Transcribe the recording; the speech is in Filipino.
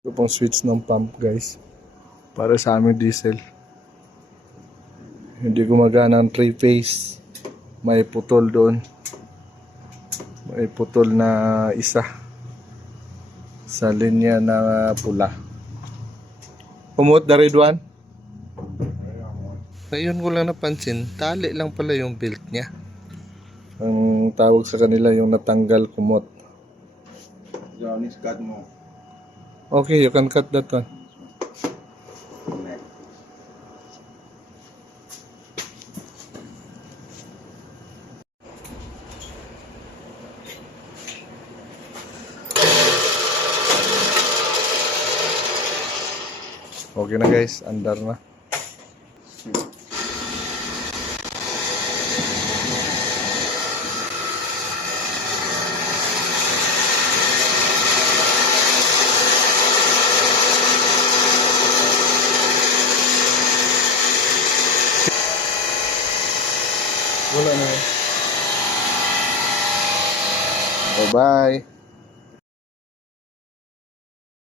Ito pang switch ng pump guys. Para sa aming diesel. Hindi gumagana ang 3-phase. May putol doon. May putol na isa. Sa linya na pula. Umuot na Ridwan? Ngayon ko lang napansin, tali lang pala yung belt niya. Ang tawag sa kanila yung natanggal kumot. Johnny's cut mo. Okay, you can cut that one. Okay na guys, andar na. Wala na. Bye-bye.